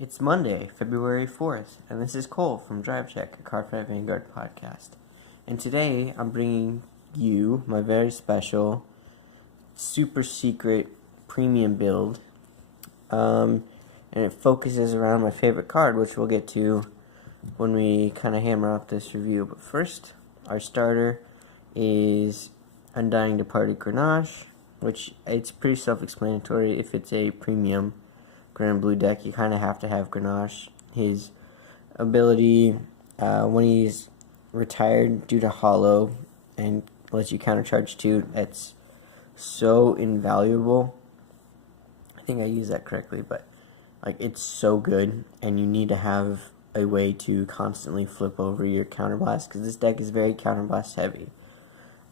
It's Monday, February 4th, and this is Cole from DriveCheck, a Card Fight Vanguard podcast. And today I'm bringing you my very special, super secret premium build. And it focuses around my favorite card, which we'll get to when we kind of hammer out this review. But first, our starter is Undying Departed Grenache, which it's pretty self-explanatory. If it's a premium Granblue deck, you kind of have to have Grenache. His ability when he's retired due to hollow and lets you countercharge 2, that's so invaluable. I think I used that correctly, but it's so good, and you need to have a way to constantly flip over your counterblast, because this deck is very counterblast heavy.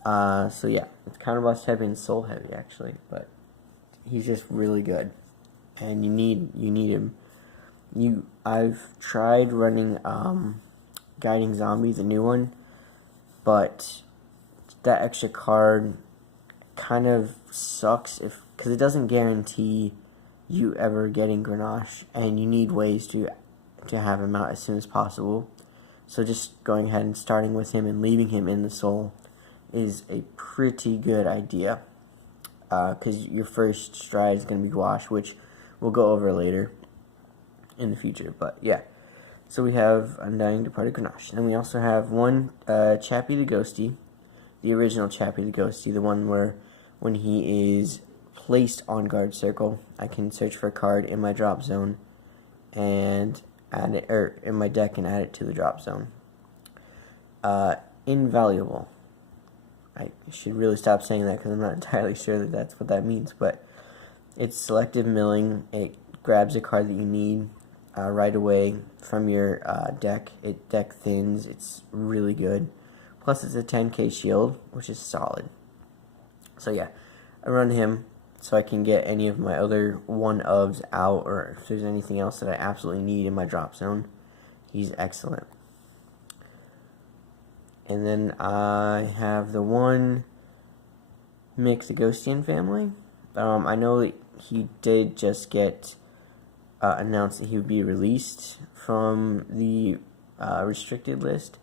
So yeah, it's counterblast heavy and soul heavy actually, but he's just really good. And you need him. I've tried running Guiding Zombie, the new one, but that extra card kind of sucks because it doesn't guarantee you ever getting Grenache, and you need ways to have him out as soon as possible. So just going ahead and starting with him and leaving him in the soul is a pretty good idea, because your first stride is going to be Gouache, which we'll go over later in the future. But yeah, so we have Undying Departed Grenache. And we also have one Chappie the Ghosty, the original Chappie the Ghosty, the one where when he is placed on guard circle, I can search for a card in my drop zone and add it, or in my deck, and add it to the drop zone. Invaluable. I should really stop saying that because I'm not entirely sure that that's what that means, but it's selective milling. It grabs a card that you need right away from your deck. It deck thins. It's really good. Plus, it's a 10k shield, which is solid. So yeah, I run him so I can get any of my other one-ofs out, or if there's anything else that I absolutely need in my drop zone. He's excellent. And then I have the one Mike the Ghostian family. I know that he did just get announced that he would be released from the restricted list.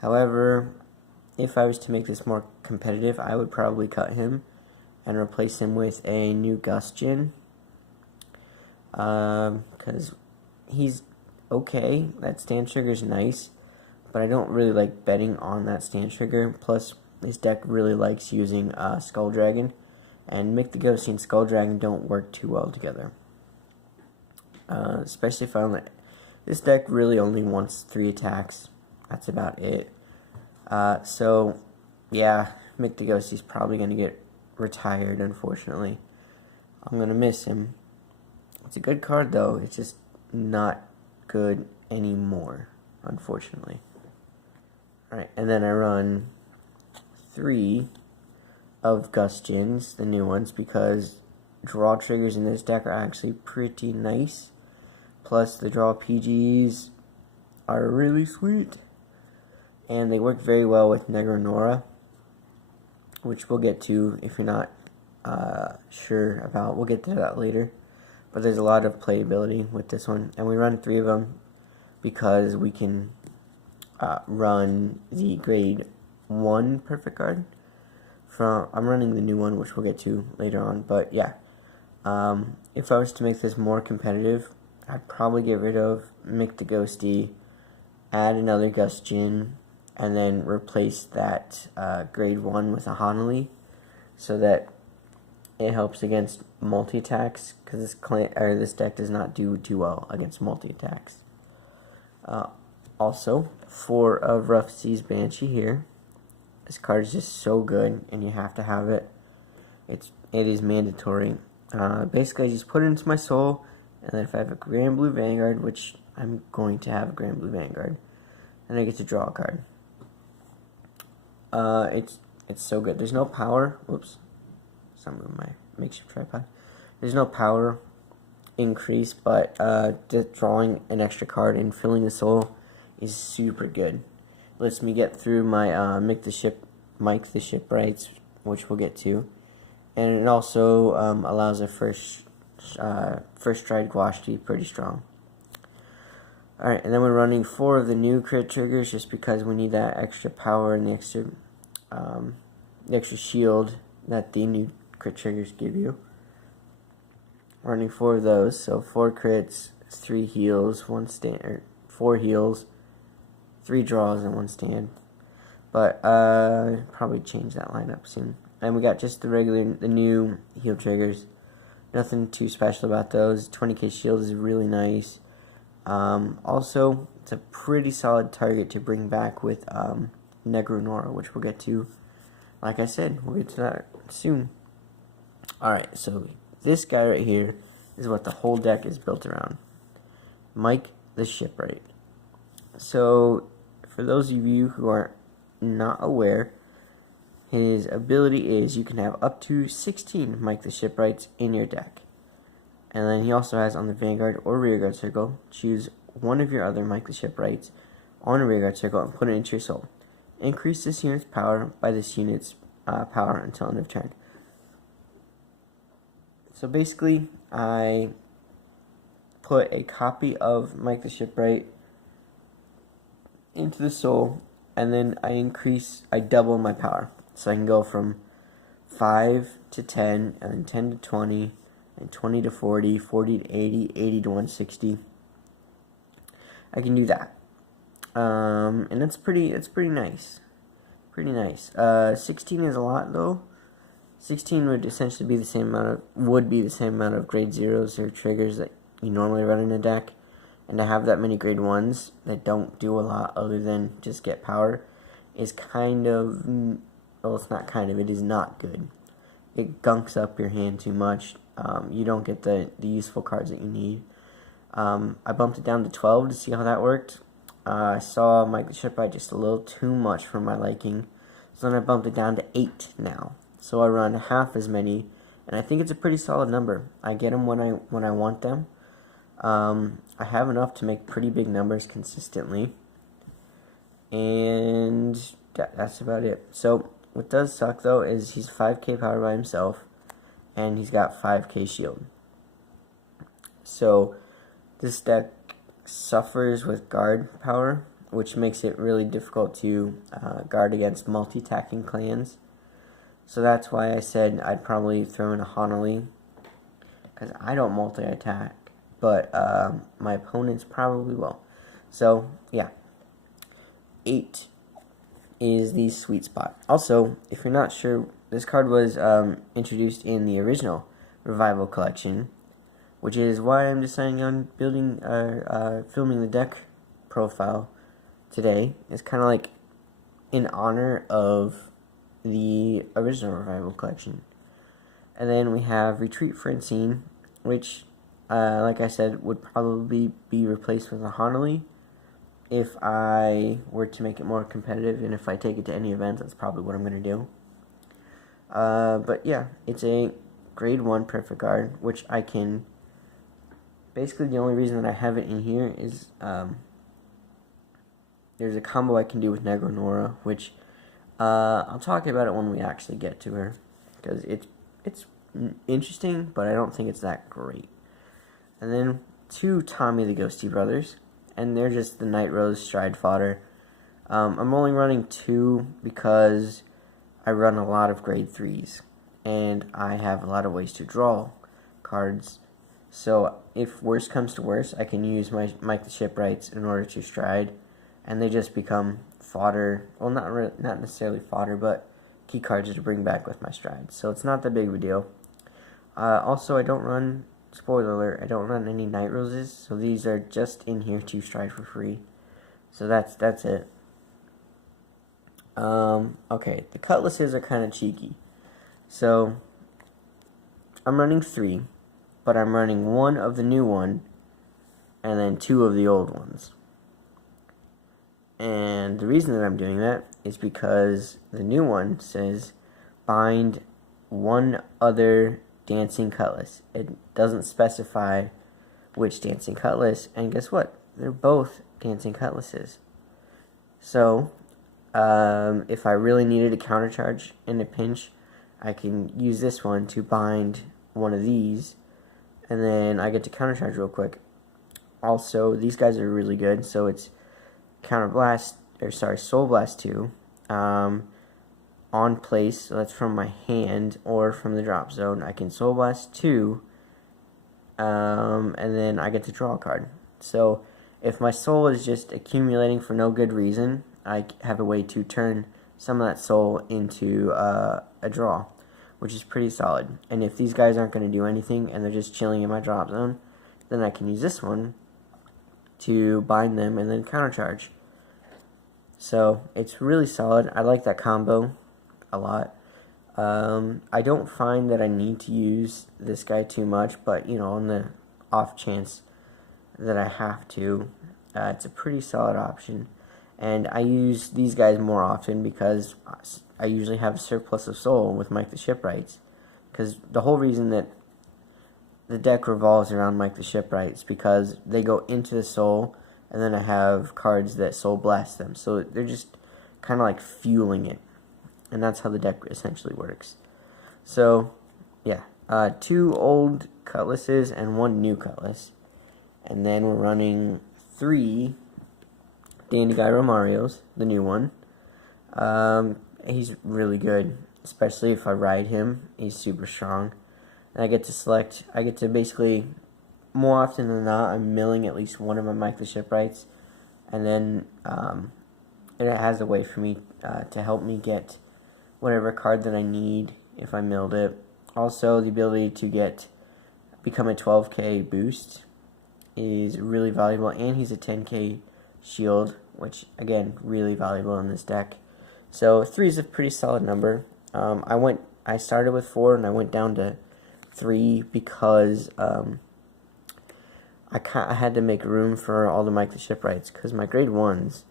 However, if I was to make this more competitive, I would probably cut him and replace him with a new Gustin, because he's okay. That stand trigger is nice, but I don't really like betting on that stand trigger. Plus, this deck really likes using Skull Dragon, and Mike the Ghosty and Skull Dragon don't work too well together. Especially if this deck really only wants 3 attacks. That's about it. So yeah, Mike the Ghosty's probably going to get retired, unfortunately. I'm going to miss him. It's a good card though, it's just not good anymore, unfortunately. Alright, and then I run 3 of Gustins, the new ones, because draw triggers in this deck are actually pretty nice. Plus, the draw PGs are really sweet, and they work very well with Negronora, which we'll get to if you're not sure about. We'll get to that later, but there's a lot of playability with this one, and we run 3 of them because we can run the grade 1 perfect card. I'm running the new one, which we'll get to later on, but yeah. If I was to make this more competitive, I'd probably get rid of Mike the Ghosty, add another Gustin, and then replace that grade 1 with a Hanali, so that it helps against multi-attacks, because this deck does not do too well against multi-attacks. Also, 4 of Rough Seas Banshee here. This card is just so good, and you have to have it. It is mandatory. Basically, I just put it into my soul, and then if I have a Granblue Vanguard, which I'm going to have a Granblue Vanguard, then I get to draw a card. It's so good. There's no power. Whoops. Some of my makeshift tripod. There's no power increase, but drawing an extra card and filling the soul is super good. Lets me get through my Mike the Shipwrights, which we'll get to, and it also allows a first stride Gouache to be pretty strong. Alright, and then we're running 4 of the new crit triggers just because we need that extra power and the extra shield that the new crit triggers give you. Running 4 of those, so 4 crits, 3 heals, 1 stand, or 4 heals, 3 draws, and 1 stand. But probably change that lineup soon. And we got just the new heal triggers. Nothing too special about those. 20k shield is really nice. Also, it's a pretty solid target to bring back with Negronora, which we'll get to. Like I said, we'll get to that soon. Alright, so this guy right here is what the whole deck is built around. Mike the Shipwright. So, for those of you who are not aware, his ability is you can have up to 16 Mike the Shipwrights in your deck. And then he also has on the Vanguard or Rearguard circle, choose one of your other Mike the Shipwrights on a Rearguard circle and put it into your soul. Increase this unit's power by this unit's power until end of turn. So basically, I put a copy of Mike the Shipwright into the soul, and then I double my power. So I can go from 5 to 10, and then 10 to 20, and 20 to 40, 40 to 80, 80 to 160. I can do that. And it's pretty nice. Pretty nice. 16 is a lot though. 16 would essentially be the same amount of grade 0s or triggers that you normally run in a deck. And to have that many grade 1s that don't do a lot other than just get power is kind of, well, it's not kind of, it is not good. It gunks up your hand too much. You don't get the useful cards that you need. I bumped it down to 12 to see how that worked. I saw Mike the Shipwright just a little too much for my liking, so then I bumped it down to 8 now. So I run half as many, and I think it's a pretty solid number. I get them when I want them. I have enough to make pretty big numbers consistently, and that's about it. So what does suck though is he's 5k power by himself, and he's got 5k shield. So this deck suffers with guard power, which makes it really difficult to guard against multi-attacking clans. So that's why I said I'd probably throw in a Honolly, because I don't multi-attack, but my opponents probably will. So yeah, 8 is the sweet spot. Also, if you're not sure, this card was introduced in the original Revival Collection, which is why I'm deciding on filming the deck profile today. It's kind of like in honor of the original Revival Collection. And then we have Retreat Francine, which, like I said, would probably be replaced with a Honolly if I were to make it more competitive, and if I take it to any events, that's probably what I'm going to do. But yeah, it's a grade 1 perfect guard, which I can, basically the only reason that I have it in here is, there's a combo I can do with Negronora, which, I'll talk about it when we actually get to her, because it's interesting, but I don't think it's that great. And then 2 Tommy the Ghosty Brothers, and they're just the Night Rose Stride fodder. I'm only running 2 because I run a lot of grade 3s, and I have a lot of ways to draw cards. So if worse comes to worse, I can use my Mike the Shipwrights in order to stride, and they just become fodder. Well, not necessarily fodder, but key cards to bring back with my stride. So it's not that big of a deal. Also, I don't run, spoiler alert, I don't run any Night Roses, so these are just in here to stride for free. So that's it. Okay, the cutlasses are kind of cheeky. So I'm running 3, but I'm running 1 of the new one, and then 2 of the old ones. And the reason that I'm doing that is because the new one says bind 1 other dancing cutlass. It doesn't specify which dancing cutlass, and guess what? They're both dancing cutlasses. So, if I really needed a countercharge in a pinch, I can use this one to bind one of these, and then I get to countercharge real quick. Also, these guys are really good. So it's Soul Blast 2. On place, so that's from my hand or from the drop zone. I can Soul Blast 2, and then I get to draw a card. So if my soul is just accumulating for no good reason, I have a way to turn some of that soul into a draw, which is pretty solid. And if these guys aren't going to do anything and they're just chilling in my drop zone, then I can use this one to bind them and then countercharge. So it's really solid. I like that combo a lot. I don't find that I need to use this guy too much, but you know, on the off chance that I have to, it's a pretty solid option. And I use these guys more often because I usually have a surplus of soul with Mike the Shipwrights. Because the whole reason that the deck revolves around Mike the Shipwright is because they go into the soul, and then I have cards that soul blast them. So they're just kind of like fueling it. And that's how the deck essentially works. So, yeah. 2 old cutlasses and 1 new cutlass. And then we're running 3 Dandy Gyro Marios, the new one. He's really good, especially if I ride him. He's super strong. And I get to basically, more often than not, I'm milling at least one of my Mike the Shipwrights. And then it has a way for me to help me get whatever card that I need if I milled it. Also, the ability to become a 12k boost is really valuable, and he's a 10k shield, which again, really valuable in this deck. So 3 is a pretty solid number. I started with 4 and I went down to 3 because I had to make room for all the Mike the Shipwrights, because my grade 1s,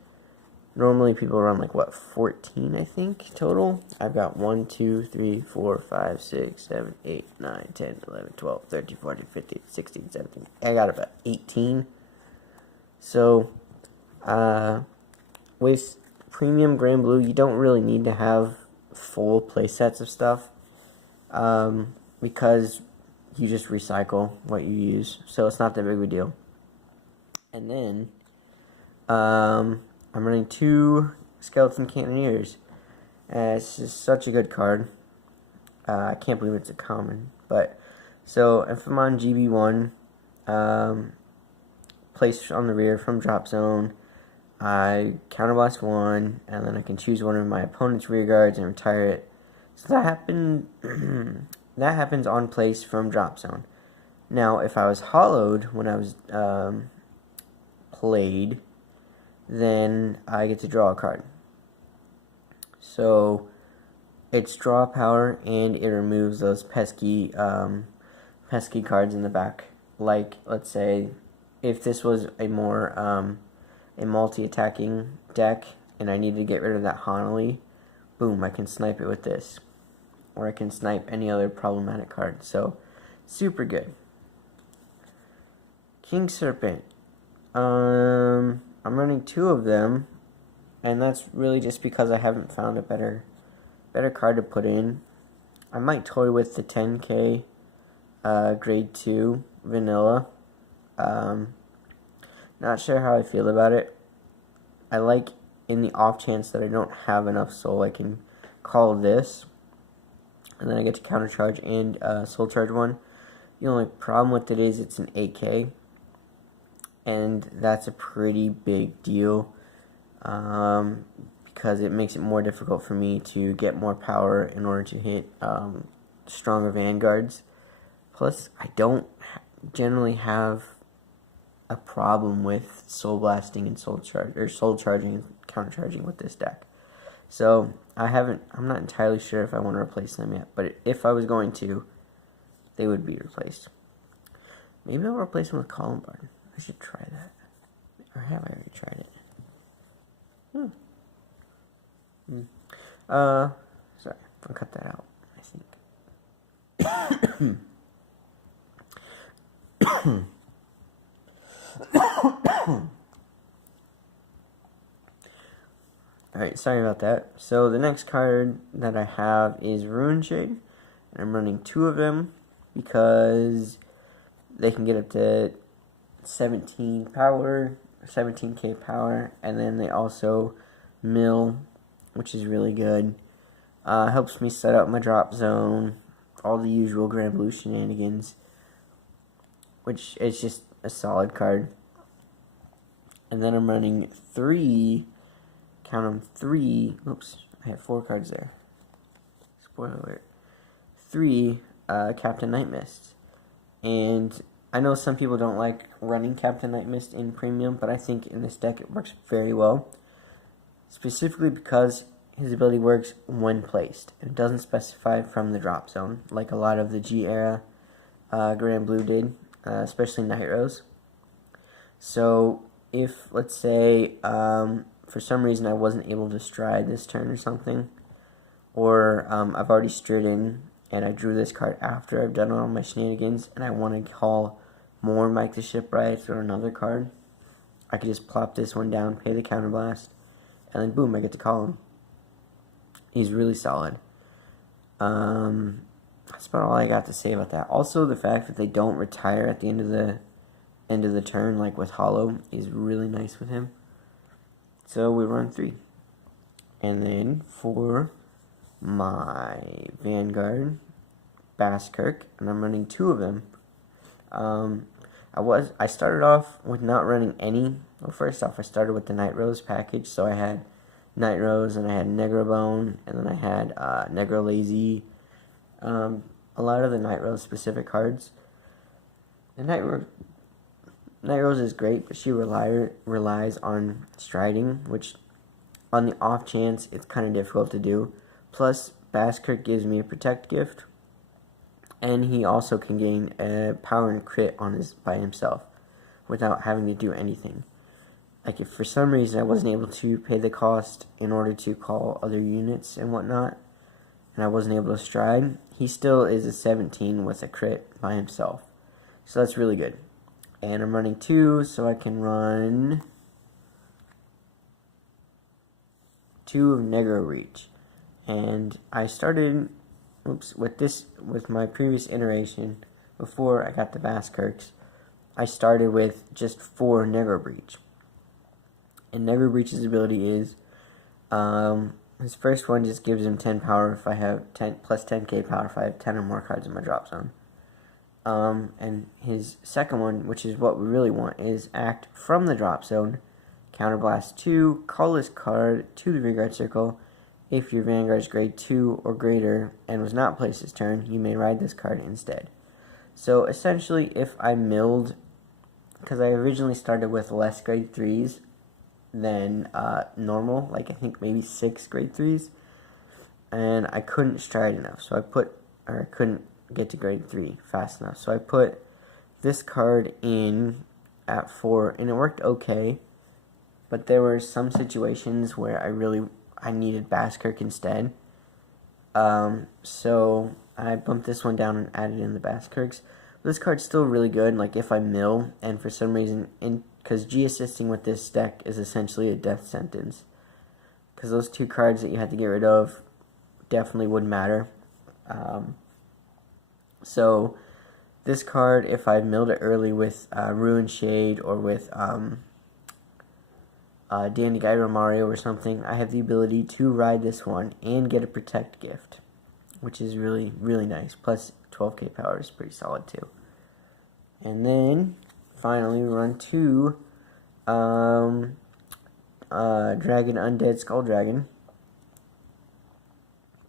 normally people run like, what, 14, I think, total? I've got 1, 2, 3, 4, 5, 6, 7, 8, 9, 10, 11, 12, 13, 14, 15, 16, 17. I got about 18. So, with Premium Granblue, you don't really need to have full play sets of stuff, because you just recycle what you use. So it's not that big of a deal. And then, I'm running 2 Skeleton Cannoneers. It's just such a good card. I can't believe it's a common. But, so if I'm on GB1, placed on the rear from drop zone, I counterblast 1, and then I can choose one of my opponent's rear guards and retire it. So that happens on place from drop zone. Now, if I was hollowed when I was played, then I get to draw a card. So it's draw power, and it removes those pesky cards in the back. Like, let's say, if this was a more a multi-attacking deck, and I needed to get rid of that Honolly, boom, I can snipe it with this. Or I can snipe any other problematic card. So, super good. King Serpent. I'm running 2 of them, and that's really just because I haven't found a better card to put in. I might toy with the 10k grade 2 vanilla. Not sure how I feel about it. I like, in the off chance that I don't have enough soul, I can call this, and then I get to countercharge and soul charge 1. The only problem with it is it's an 8k, and that's a pretty big deal, because it makes it more difficult for me to get more power in order to hit stronger Vanguards. Plus, I don't generally have a problem with soul blasting and soul charging and countercharging with this deck. So I'm not entirely sure if I want to replace them yet, but if I was going to, they would be replaced. Maybe I'll replace them with Columbine. I should try that. Or have I already tried it? Sorry, I'll cut that out, I think. Alright, sorry about that. So the next card that I have is Ruin Shade, and I'm running 2 of them because they can get up to 17 power, 17k power, and then they also mill, which is really good. Helps me set up my drop zone, all the usual Granblue shenanigans, which is just a solid card. And then I'm running 3, count them 3, oops, I had 4 cards there, spoiler alert, 3 Captain Night Mist. And I know some people don't like running Captain Night Mist in Premium, but I think in this deck it works very well. Specifically because his ability works when placed. It doesn't specify from the drop zone, like a lot of the G-era Granblue did, especially Night Rose. So if, let's say, for some reason I wasn't able to stride this turn or something, or I've already stridden and I drew this card after I've done all my shenanigans, and I want to call more Mike the Shipwright or another card, I could just plop this one down, pay the counterblast, and then boom, I get to call him. He's really solid. That's about all I got to say about that. Also, the fact that they don't retire at the end of the turn, like with Hollow, is really nice with him. So we run 3. And then for my Vanguard, Basskirk, and I'm running 2 of them. I started off with not running any. Well, first off, I started with the Night Rose package, so I had Night Rose, and I had Negrabone, and then I had Negralazy, a lot of the Night Rose specific cards. The Night Rose is great, but she relies on striding, which on the off chance it's kind of difficult to do. Plus, Basskirk gives me a protect gift, and he also can gain a power and crit by himself without having to do anything. Like if for some reason I wasn't able to pay the cost in order to call other units and whatnot, and I wasn't able to stride, he still is a 17 with a crit by himself. So that's really good. And I'm running 2, so I can run 2 of Negro Reach. And I started, with my previous iteration, before I got the Basskirks, I started with just 4 Negro Breach. And Negro Breach's ability is, his first one just gives him 10 power if I have 10, plus 10k power if I have 10 or more cards in my drop zone. And his second one, which is what we really want, is act from the drop zone, counterblast 2, call this card to the Vanguard circle. If your Vanguard is grade 2 or greater and was not placed this turn, you may ride this card instead. So essentially, if I milled, because I originally started with less grade 3s than normal, like I think maybe 6 grade 3s, and I couldn't stride enough, so I couldn't get to grade 3 fast enough, so I put this card in at 4, and it worked okay, but there were some situations where I needed Basskirk instead, so I bumped this one down and added in the Basskirks. This card's still really good, like if I mill, and for some reason, because G-assisting with this deck is essentially a death sentence, because those 2 cards that you had to get rid of definitely wouldn't matter. So this card, if I milled it early with Ruin Shade or with Dandy Gyro Mario or something, I have the ability to ride this one and get a protect gift, which is really, really nice. Plus 12k power is pretty solid too. And then finally we run 2 Dragon Undead Skull Dragon,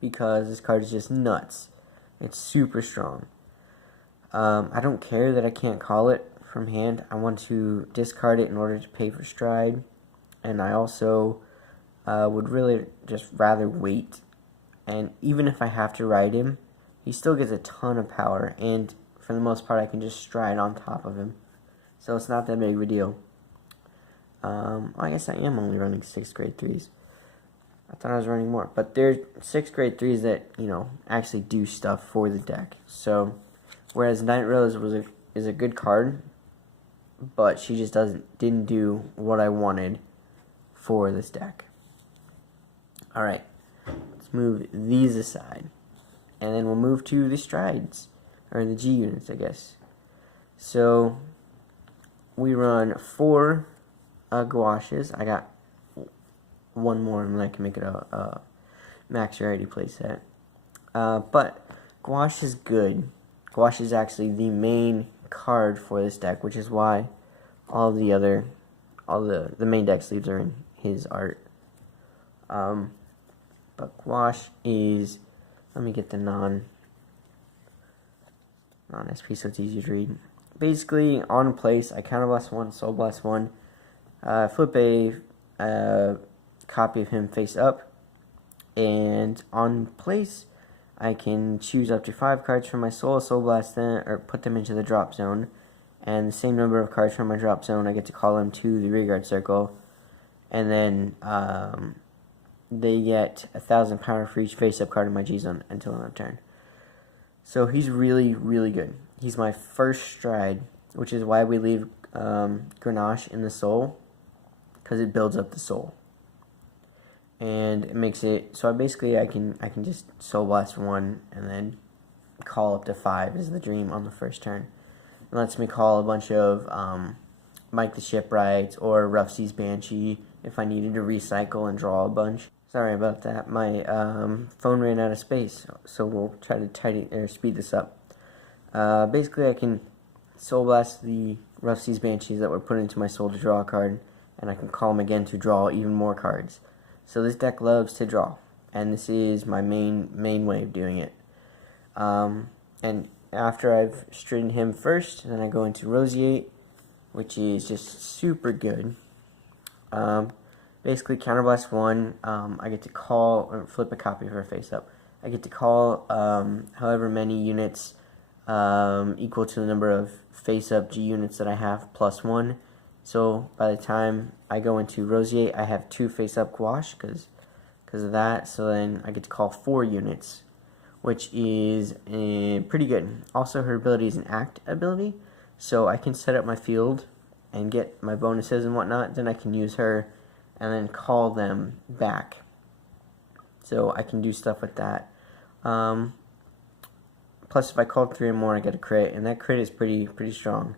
because this card is just nuts. It's super strong. I don't care that I can't call it from hand. I want to discard it in order to pay for stride. And I also would really just rather wait. And even if I have to ride him, he still gets a ton of power. And for the most part, I can just stride on top of him. So it's not that big of a deal. I guess I am only running 6 grade 3s. I thought I was running more. But there's 6 grade 3s that, actually do stuff for the deck. So, whereas Night Rose is a good card, but she just didn't do what I wanted for this deck. Alright, let's move these aside. And then we'll move to the strides, or the G units, I guess. So, we run 4 gouaches. I got one more, and then I can make it a max rarity playset. But gouache is good. Gouache is actually the main card for this deck, which is why all the main deck sleeves are in his art. But gouache is, let me get the non-SP so it's easier to read. Basically, on place, I counterblast 1, soul blast 1, flip a copy of him face up, and on place, I can choose up to 5 cards from my soul blast them, or put them into the drop zone, and the same number of cards from my drop zone, I get to call them to the rearguard circle, and then they get 1,000 power for each face-up card in my G-zone until end of turn. So he's really, really good. He's my first stride, which is why we leave Grenache in the soul, because it builds up the soul. And it makes it so I can just soul blast 1 and then call up to 5 is the dream on the first turn. It lets me call a bunch of Mike the Shipwright or Rough Seas Banshee if I needed to recycle and draw a bunch. Sorry about that. My phone ran out of space, so we'll try to speed this up. Basically, I can soul blast the Rough Seas Banshees that were put into my soul to draw a card, and I can call them again to draw even more cards. So this deck loves to draw, and this is my main way of doing it. And after I've straightened him first, then I go into Roseate, which is just super good. Basically, counterblast 1, I get to call, or flip a copy of her face up. I get to call however many units equal to the number of face-up G units that I have, plus 1. So by the time I go into Roseate, I have 2 face-up gouache because of that. So then I get to call 4 units, which is pretty good. Also, her ability is an act ability, so I can set up my field and get my bonuses and whatnot. Then I can use her and then call them back. So I can do stuff with that. Plus, if I called 3 or more, I get a crit, and that crit is pretty strong.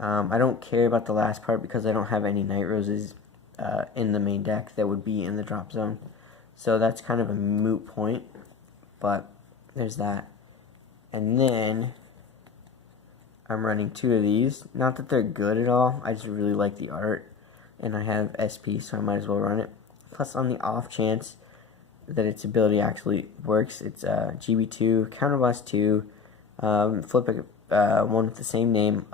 I don't care about the last part because I don't have any Night Roses in the main deck that would be in the drop zone. So that's kind of a moot point, but there's that. And then I'm running 2 of these. Not that they're good at all, I just really like the art, and I have SP, so I might as well run it. Plus, on the off chance that its ability actually works, it's GB2, counterblast 2, flip a one with the same name.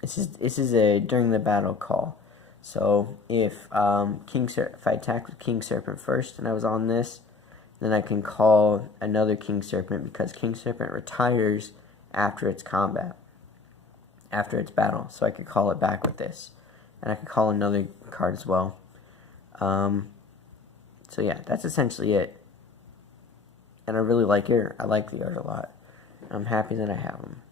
This is a during the battle call. So if if I attacked with King Serpent first and I was on this, then I can call another King Serpent because King Serpent retires after its combat, after its battle. So I could call it back with this, and I could call another card as well. So yeah, that's essentially it. And I really like it. I like the art a lot. I'm happy that I have them.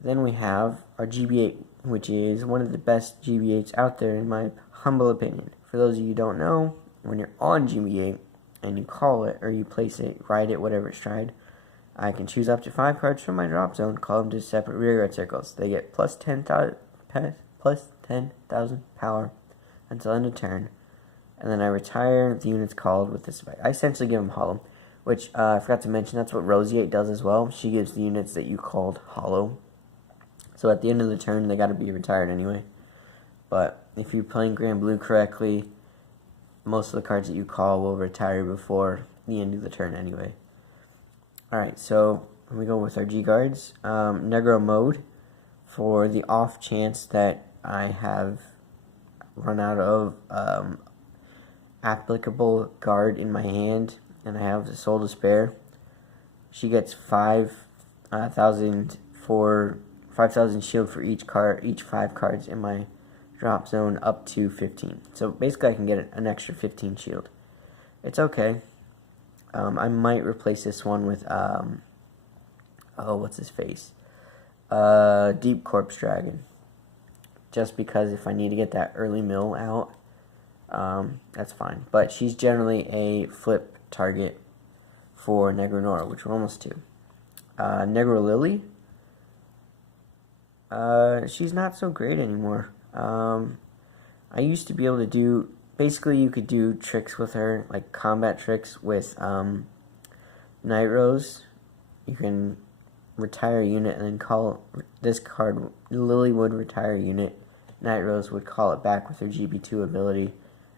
Then we have our GB8, which is one of the best GB8s out there in my humble opinion. For those of you who don't know, when you're on GB8 and you call it, or you place it, ride it, whatever it's tried, I can choose up to 5 cards from my drop zone, call them to separate rearguard circles. They get plus 10,000 power until end of turn. And then I retire the units called with this effect. I essentially give them hollow, which I forgot to mention, that's what Roseate does as well. She gives the units that you called hollow. So at the end of the turn, they got to be retired anyway. But if you're playing Granblue correctly, most of the cards that you call will retire before the end of the turn anyway. Alright, so we go with our G-Guards. Negro mode, for the off chance that I have run out of applicable guard in my hand and I have the soul to spare, she gets 5,000 shield for each 5 cards in my drop zone up to 15. So basically I can get an extra 15 shield. It's okay. I might replace this one with what's his face? Deep Corpse Dragon. Just because if I need to get that early mill out, that's fine. But she's generally a flip target for Negro Nora, which we're almost to. Negro Lily. she's not so great anymore. I used to be able to do, basically you could do tricks with her, like combat tricks with Nitros. You can retire a unit and then call this card, Lily would retire a unit, Nitros would call it back with her GB2 ability,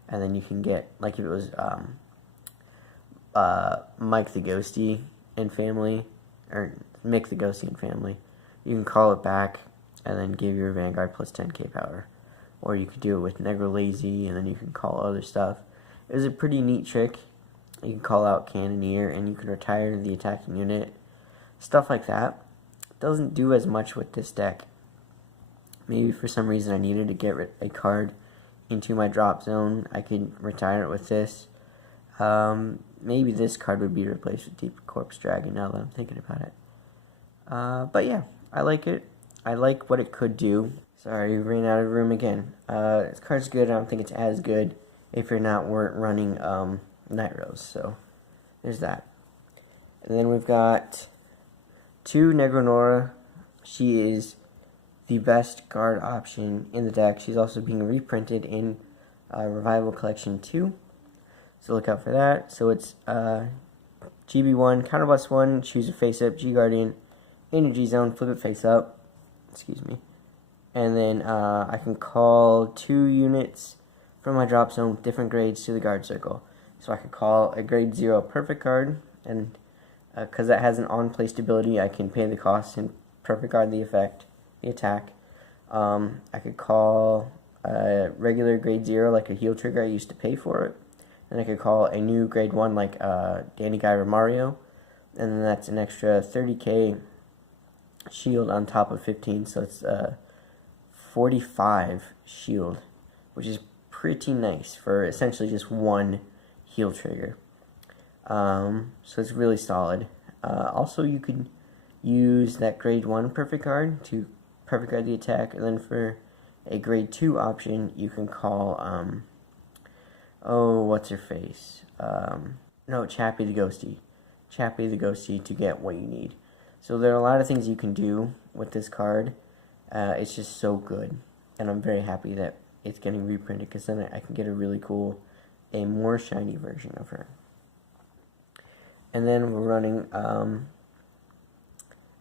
and then you can get, like if it was Mike the Ghosty and family, or Mick the Ghosty and family, you can call it back and then give your Vanguard plus 10k power. Or you could do it with Negro Lazy, and then you can call other stuff. It was a pretty neat trick. You can call out Cannoneer, and you can retire the attacking unit. Stuff like that. Doesn't do as much with this deck. Maybe for some reason I needed to get a card into my drop zone. I could retire it with this. Maybe this card would be replaced with Deep Corpse Dragon now that I'm thinking about it. But yeah, I like it. I like what it could do. Sorry, ran out of room again. This card's good. I don't think it's as good if you're not running Nitros. So there's that. And then we've got 2 Negronora. She is the best guard option in the deck. She's also being reprinted in Revival Collection 2. So look out for that. So it's GB1, counterblast 1, choose a face up, G Guardian, Energy Zone, flip it face up. Excuse me. And then I can call 2 units from my drop zone with different grades to the guard circle. So I could call a grade 0 perfect guard, and because that has an on-play stability, I can pay the cost and perfect guard the effect, the attack. I could call a regular grade 0 like a heal trigger, I used to pay for it. And I could call a new grade 1 like Danny Guy or Mario. And then that's an extra 30k shield on top of 15, so it's 45 shield, which is pretty nice for essentially just 1 heal trigger. So it's really solid. Also, you could use that grade 1 perfect guard to perfect guard the attack, and then for a grade 2 option, you can call, what's her face? No, Chappie the Ghosty. Chappie the Ghosty to get what you need. So there are a lot of things you can do with this card. It's just so good, and I'm very happy that it's getting reprinted, because then I can get a really cool, a more shiny version of her. And then we're running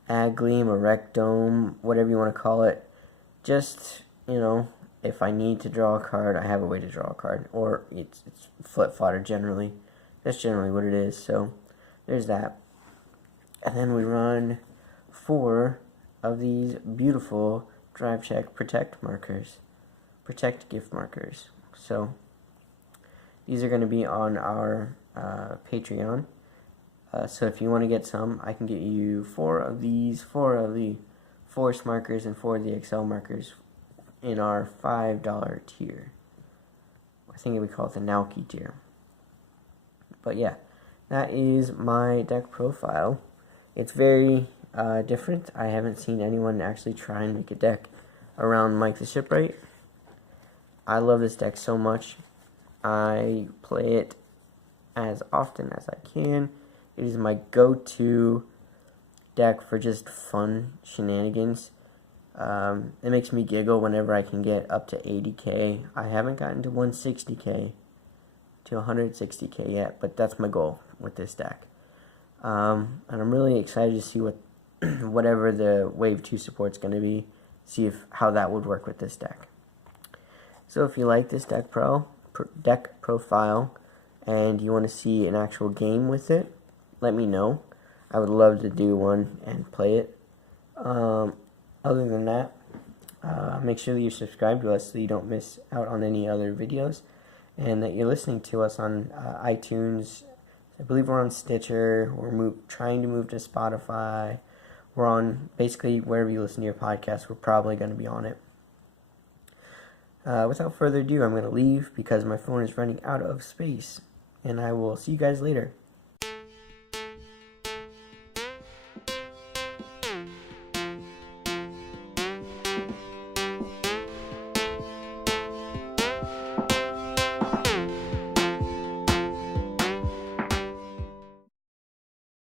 Agleam, or Rectome, whatever you want to call it. Just, you know, if I need to draw a card, I have a way to draw a card, or it's flip fodder generally. That's generally what it is, so there's that. And then we run 4 of these beautiful Drive Check Protect markers, Protect gift markers. So these are going to be on our Patreon. So if you want to get some, I can get you 4 of these, 4 of the Force markers, and 4 of the Excel markers in our $5 tier. I think we call it the Naoki tier. But yeah, that is my deck profile. It's very different. I haven't seen anyone actually try and make a deck around Mike the Shipwright. I love this deck so much. I play it as often as I can. It is my go-to deck for just fun shenanigans. It makes me giggle whenever I can get up to 80k. I haven't gotten to 160k, to 160k yet, but that's my goal with this deck. And I'm really excited to see what whatever the Wave 2 support's going to be, see how that would work with this deck. So if you like this deck profile and you want to see an actual game with it, let me know. I would love to do one and play it. Other than that, make sure that you subscribe to us so you don't miss out on any other videos, and that you're listening to us on iTunes. I believe we're on Stitcher. We're trying to move to Spotify. We're on basically wherever you listen to your podcast. We're probably going to be on it. Without further ado, I'm going to leave because my phone is running out of space, and I will see you guys later.